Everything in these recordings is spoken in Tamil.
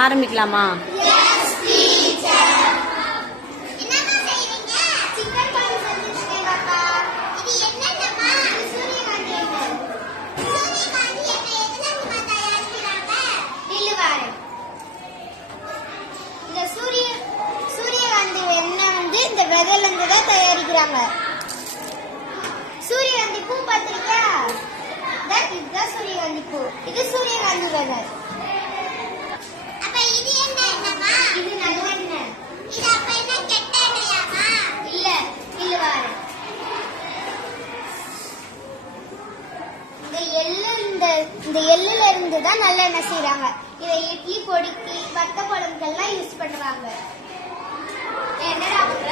ஆரம்பிக்கலாமா? சூரியகாந்தி எண்ணெய் வந்து இந்த விதையில இருந்து தான் தயாரிக்கிறாங்க. சூரியகாந்தி பூ பார்த்திருக்கியா? இதுதான் சூரியகாந்தி பூ. இது சூரியகாந்தி விதை. அப்ப இது என்ன எண்ணெய்மா? இது நல்ல எண்ணெய். இது அப்ப என்ன கெட்ட எண்ணெயாமா? இல்ல, இல்ல பாரு. இந்த எள்ளுல இருந்து தான் நல்லெண்ணெய் செய்யறாங்க. இதை இட்லி பொடிக்கு வத்த குழம்புக்கெல்லாம் யூஸ் பண்ணுவாங்க. என்னடா பண்ற?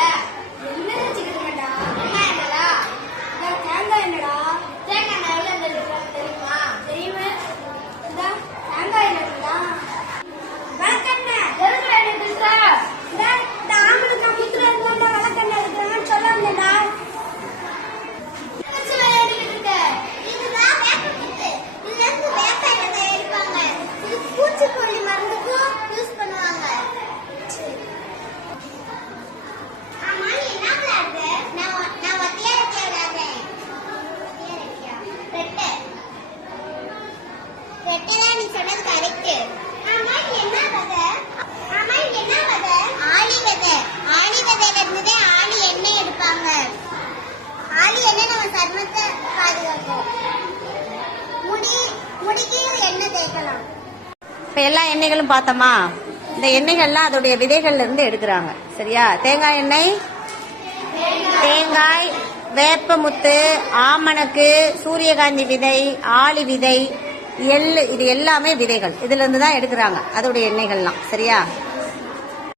என்ன வச்சுக்கிட்டா? என்ன என்னடா? தேங்காய் என்னடா? தேங்காய் எண்ணெய் எவ்வளவு தெரியுமா? தெரியுமே. தேங்காய் எண்ணெய்டா. வழக்கெண்ணெய் எதுக்கு எண்ணெய் பேசுற? இந்த ஆம்பளுக்கு நான் முத்துல இருந்தா வழக்கெண்ணெய் எடுக்கிறேன்னு சொல்ல வந்தேன்டா. பூச்சிக்கொல்லி மருந்துக்கும் யூஸ் பண்ணுவாங்க. ஆமா, நீ என்ன விளையாடுற? நான் ஒத்தையா விளையாடுறேன். ரெட்டை நீ சொன்னது கரெக்ட். ஆமா, நீ என்ன விதை? ஆமா, நீ என்ன விதை? ஆளி விதை. ஆளி விதையில இருந்ததே ஆளி எண்ணெய் எடுப்பாங்க. ஆளி எண்ணெய் நம்ம சர்மத்தை பாதுகாக்கும். முடிக்கு எண்ணெய் தேய்க்கலாம். இப்போ எல்லா எண்ணெய்களும் பார்த்தோமா? இந்த எண்ணெய்கள்லாம் அதோடைய விதைகள்ல இருந்து எடுக்கிறாங்க. சரியா? தேங்காய் எண்ணெய், தேங்காய், வேப்பமுத்து, ஆமணக்கு, சூரியகாந்தி விதை, ஆளி விதை, எள்ளு, இது எல்லாமே விதைகள். இதுல இருந்து தான் எடுக்கிறாங்க அதோடைய எண்ணெய்கள்லாம். சரியா?